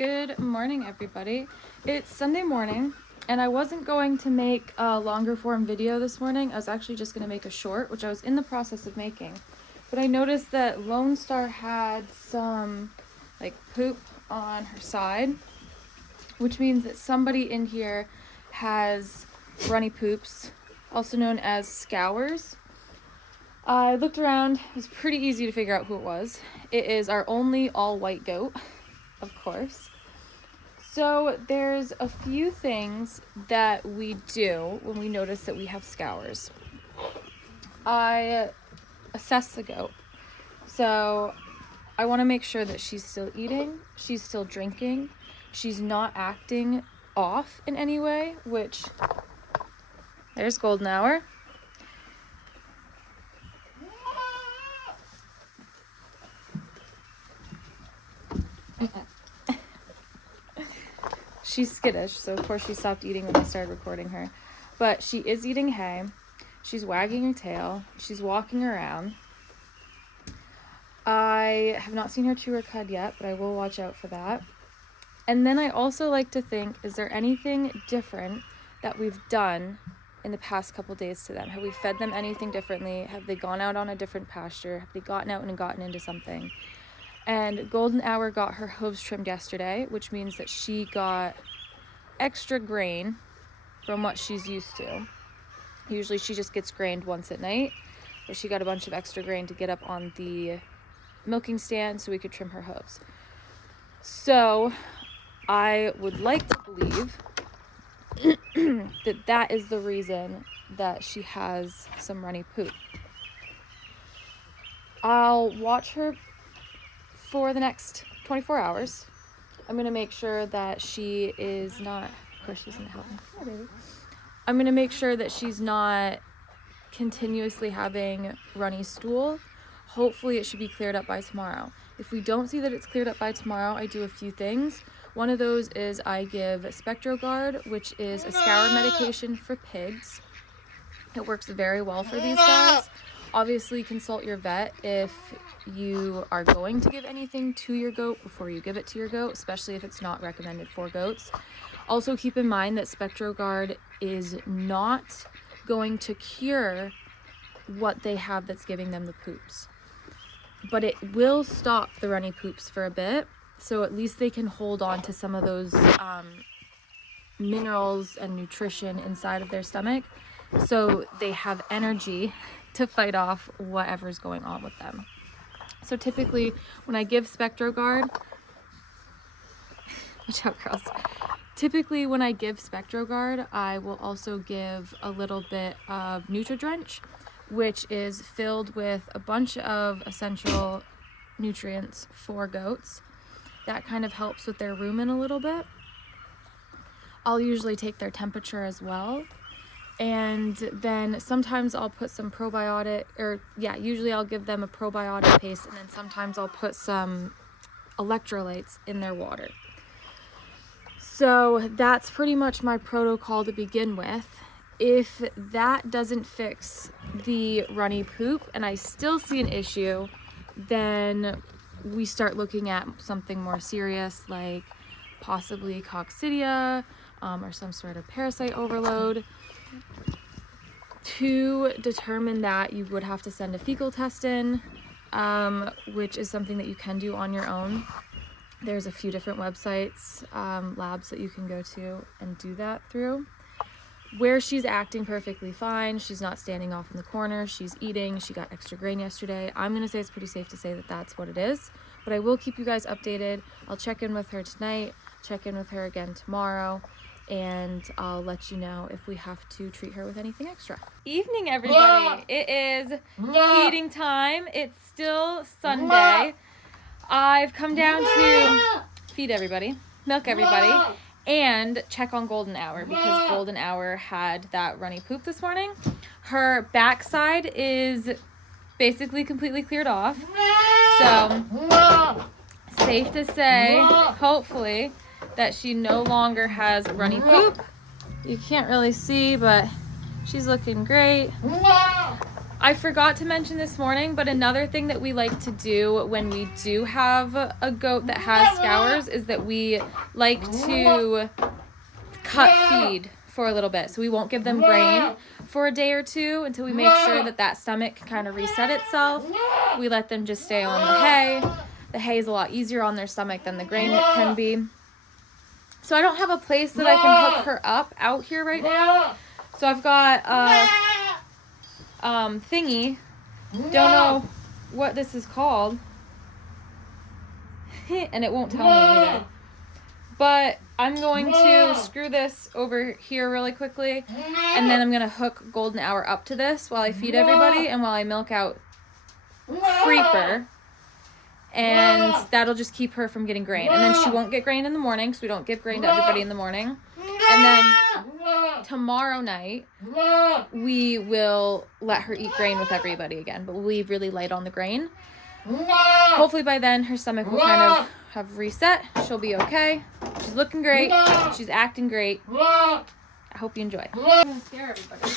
Good morning, everybody. It's Sunday morning, and I wasn't going to make a longer form video this morning. I was actually just going to make a short, which I was in the process of making. But I noticed that Lone Star had some poop on her side, which means that somebody in here has runny poops, also known as scours. I looked around. It was pretty easy to figure out who it was. It is our only all-white goat, of course. So there's a few things that we do when we notice that we have scours. I assess the goat. So I want to make sure that she's still eating, she's still drinking, she's not acting off in any way, which, there's Golden Hour. She's skittish, so of course she stopped eating when I started recording her. But she is eating hay, she's wagging her tail, she's walking around. I have not seen her chew her cud yet, but I will watch out for that. And then I also like to think, is there anything different that we've done in the past couple days to them? Have we fed them anything differently? Have they gone out on a different pasture? Have they gotten out and gotten into something? And Golden Hour got her hooves trimmed yesterday, which means that she got extra grain from what she's used to. Usually she just gets grained once at night, but she got a bunch of extra grain to get up on the milking stand so we could trim her hooves. So I would like to believe that is the reason that she has some runny poop. I'll watch her for the next 24 hours. I'm going to make sure that she is not, of course she doesn't help me. Hi, baby. I'm going to make sure that she's not continuously having runny stool. Hopefully it should be cleared up by tomorrow. If we don't see that it's cleared up by tomorrow, I do a few things. One of those is I give spectrogaurd, which is a scour medication for pigs. It works very well for these guys. Obviously consult your vet if you are going to give anything to your goat before you give it to your goat, especially if it's not recommended for goats. Also keep in mind that spectrogaurd is not going to cure what they have that's giving them the poops, but it will stop the runny poops for a bit, so at least they can hold on to some of those minerals and nutrition inside of their stomach, so they have energy to fight off whatever's going on with them. So typically when I give spectrogaurd, watch out girls, typically when I give spectrogaurd, I will also give a little bit of nutridrench, which is filled with a bunch of essential nutrients for goats. That kind of helps with their rumen a little bit. I'll usually take their temperature as well. And then sometimes I'll put some probiotic, usually I'll give them a probiotic paste, and then sometimes I'll put some electrolytes in their water. So that's pretty much my protocol to begin with. If that doesn't fix the runny poop and I still see an issue, then we start looking at something more serious, like possibly coccidia or some sort of parasite overload. To determine that, you would have to send a fecal test in, which is something that you can do on your own. There's a few different websites, labs that you can go to and do that through. Where she's acting perfectly fine, she's not standing off in the corner, she's eating, she got extra grain yesterday. I'm going to say it's pretty safe to say that that's what it is, but I will keep you guys updated. I'll check in with her tonight, check in with her again tomorrow, and I'll let you know if we have to treat her with anything extra. Evening, everybody. It is feeding time. It's still Sunday. I've come down to feed everybody, milk everybody, and check on Golden Hour because Golden Hour had that runny poop this morning. Her backside is basically completely cleared off. So, safe to say, hopefully, that she no longer has runny poop. You can't really see, but she's looking great. I forgot to mention this morning, but another thing that we like to do when we do have a goat that has scours is that we like to cut feed for a little bit. So we won't give them grain for a day or two until we make sure that that stomach can kind of reset itself. We let them just stay on the hay. The hay is a lot easier on their stomach than the grain can be. So I don't have a place that I can hook her up out here right now. So I've got thingy. Don't know what this is called. And it won't tell me either. But I'm going to screw this over here really quickly. And then I'm going to hook Golden Hour up to this while I feed everybody and while I milk out Creeper. And that'll just keep her from getting grain. And then she won't get grain in the morning because we don't give grain to everybody in the morning. And then tomorrow night, we will let her eat grain with everybody again. But we'll leave really light on the grain. Hopefully by then, her stomach will kind of have reset. She'll be okay. She's looking great. She's acting great. I hope you enjoy. I'm going to scare everybody.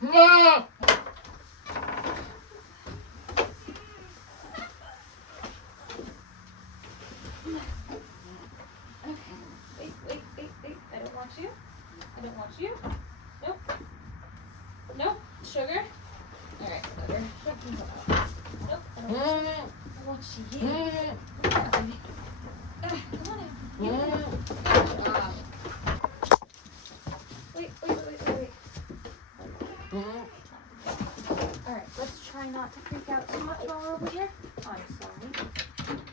Wait. I don't want you. I don't want you. Nope. Nope. Sugar. All right, sugar. Nope. I don't want you. I want you. Come on in. Wait. All right, let's try not to freak out too much while we're over here. Oh, I'm sorry.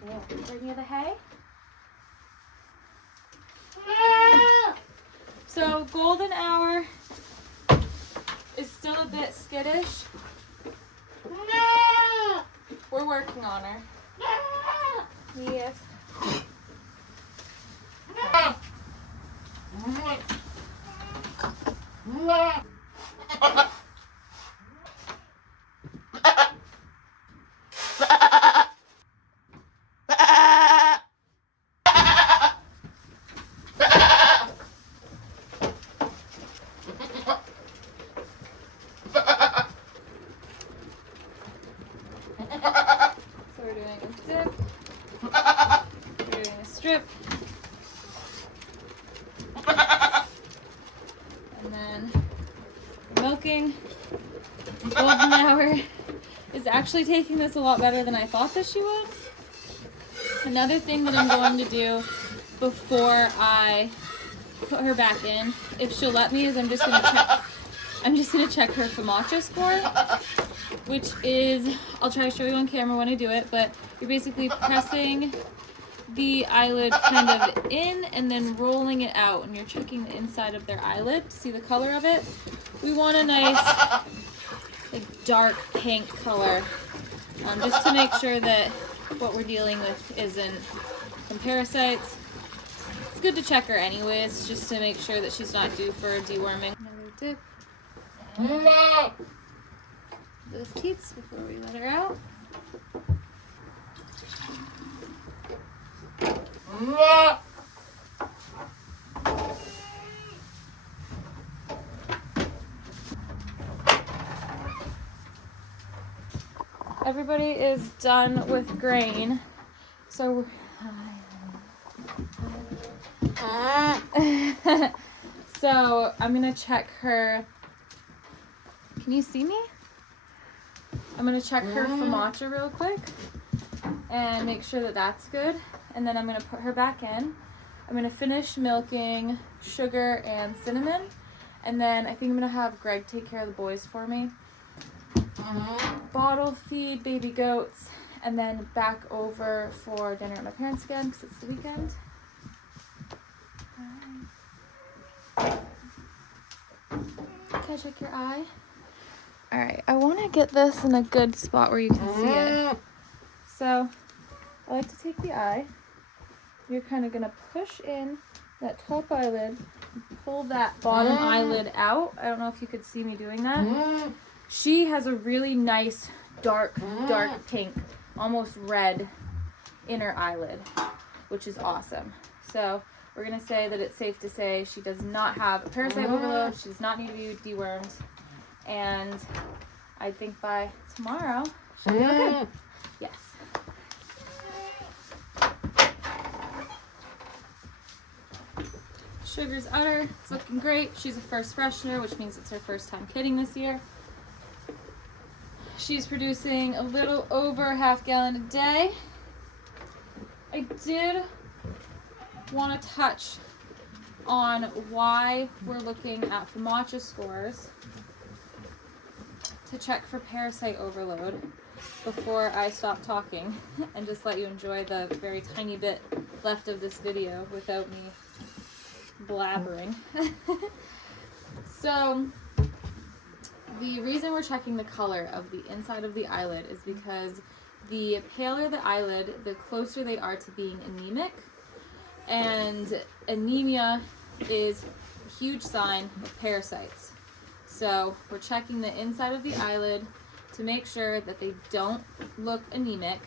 There. Right near the hay. So Golden Hour is still a bit skittish. We're working on her. Yes. Strip. And then milking. Golden Hour is actually taking this a lot better than I thought that she would. Another thing that I'm going to do before I put her back in, if she'll let me, is I'm just gonna check her Famacha score, which is, I'll try to show you on camera when I do it, but you're basically pressing the eyelid kind of in and then rolling it out, and you're checking the inside of their eyelid to see the color of it. We want a nice like dark pink color, just to make sure that what we're dealing with isn't some parasites. It's good to check her anyways, just to make sure that she's not due for a deworming. Another dip. Those teats before we let her out. Everybody is done with grain, so so I'm gonna check her. Can you see me? I'm gonna check her Famacha real quick and make sure that that's good, and then I'm gonna put her back in. I'm gonna finish milking Sugar and Cinnamon, and then I think I'm gonna have Greg take care of the boys for me. Bottle feed baby goats, and then back over for dinner at my parents again because it's the weekend. Can I check your eye? Alright, I want to get this in a good spot where you can see it. So, I like to take the eye. You're kind of going to push in that top eyelid and pull that bottom eyelid out. I don't know if you could see me doing that. She has a really nice dark pink, almost red inner eyelid, which is awesome. So we're going to say that it's safe to say she does not have a parasite overload. She does not need to be dewormed. And I think by tomorrow, she'll be okay. Yes. Sugar's udder. It's looking great. She's a first freshener, which means it's her first time kidding this year. She's producing a little over a half gallon a day. I did want to touch on why we're looking at Famacha scores to check for parasite overload before I stop talking and just let you enjoy the very tiny bit left of this video without me blabbering. So the reason we're checking the color of the inside of the eyelid is because the paler the eyelid, the closer they are to being anemic. And anemia is a huge sign of parasites. So we're checking the inside of the eyelid to make sure that they don't look anemic,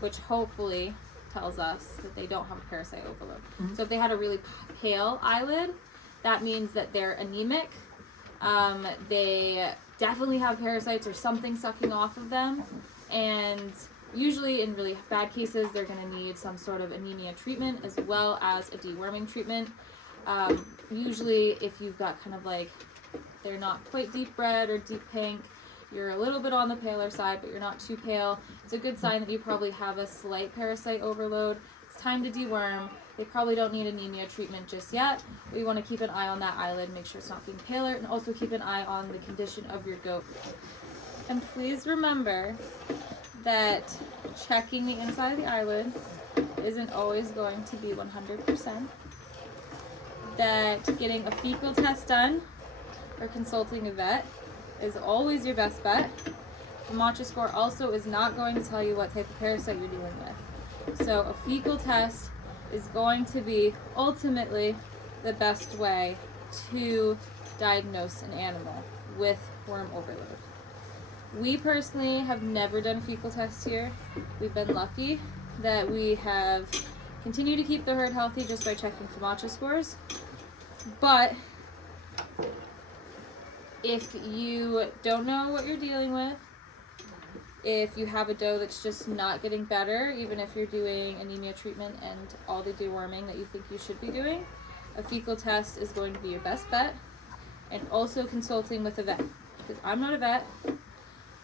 which hopefully tells us that they don't have a parasite overload. So if they had a really pale eyelid, that means that they're anemic. They definitely have parasites or something sucking off of them, and usually in really bad cases they're going to need some sort of anemia treatment as well as a deworming treatment. Usually if you've got kind of like, they're not quite deep red or deep pink, you're a little bit on the paler side but you're not too pale, it's a good sign that you probably have a slight parasite overload. It's time to deworm. They probably don't need anemia treatment just yet. We want to keep an eye on that eyelid, make sure it's not being paler, and also keep an eye on the condition of your goat. And please remember that checking the inside of the eyelid isn't always going to be 100%. That getting a fecal test done or consulting a vet is always your best bet. The Famacha score also is not going to tell you what type of parasite you're dealing with. So a fecal test is going to be ultimately the best way to diagnose an animal with worm overload. We personally have never done a fecal test here. We've been lucky that we have continued to keep the herd healthy just by checking Famacha scores. But if you don't know what you're dealing with, if you have a doe that's just not getting better, even if you're doing anemia treatment and all the deworming that you think you should be doing, a fecal test is going to be your best bet. And also consulting with a vet, because I'm not a vet.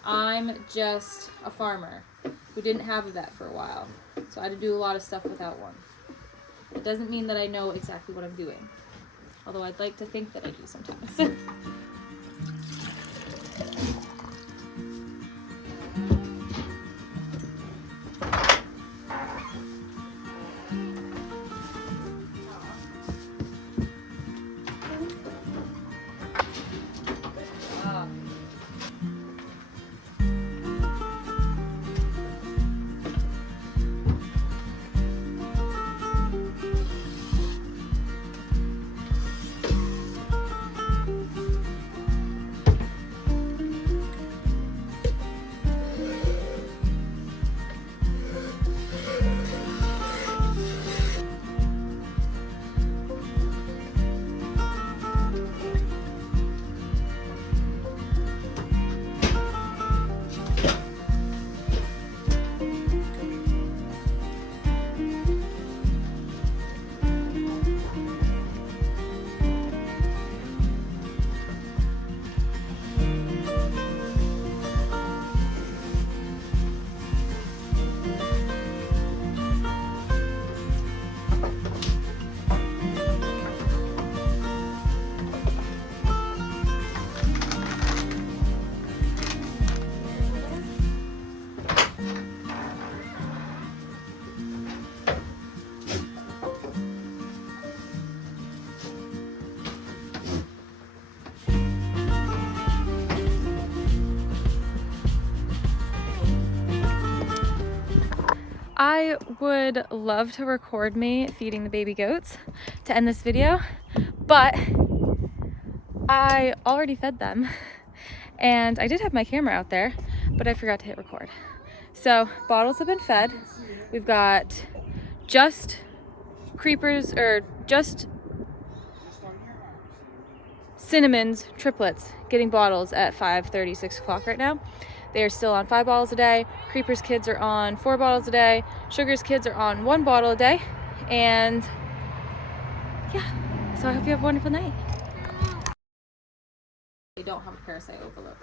I'm just a farmer who didn't have a vet for a while, so I had to do a lot of stuff without one. It doesn't mean that I know exactly what I'm doing, although I'd like to think that I do sometimes. I would love to record me feeding the baby goats to end this video, but I already fed them and I did have my camera out there, but I forgot to hit record. So bottles have been fed. We've got just Creepers, or just Cinnamon's triplets getting bottles at 5:30, 6 o'clock right now. They are still on 5 bottles a day. Creeper's kids are on 4 bottles a day. Sugar's kids are on 1 bottle a day. And yeah, so I hope you have a wonderful night. They don't have a parasite overload.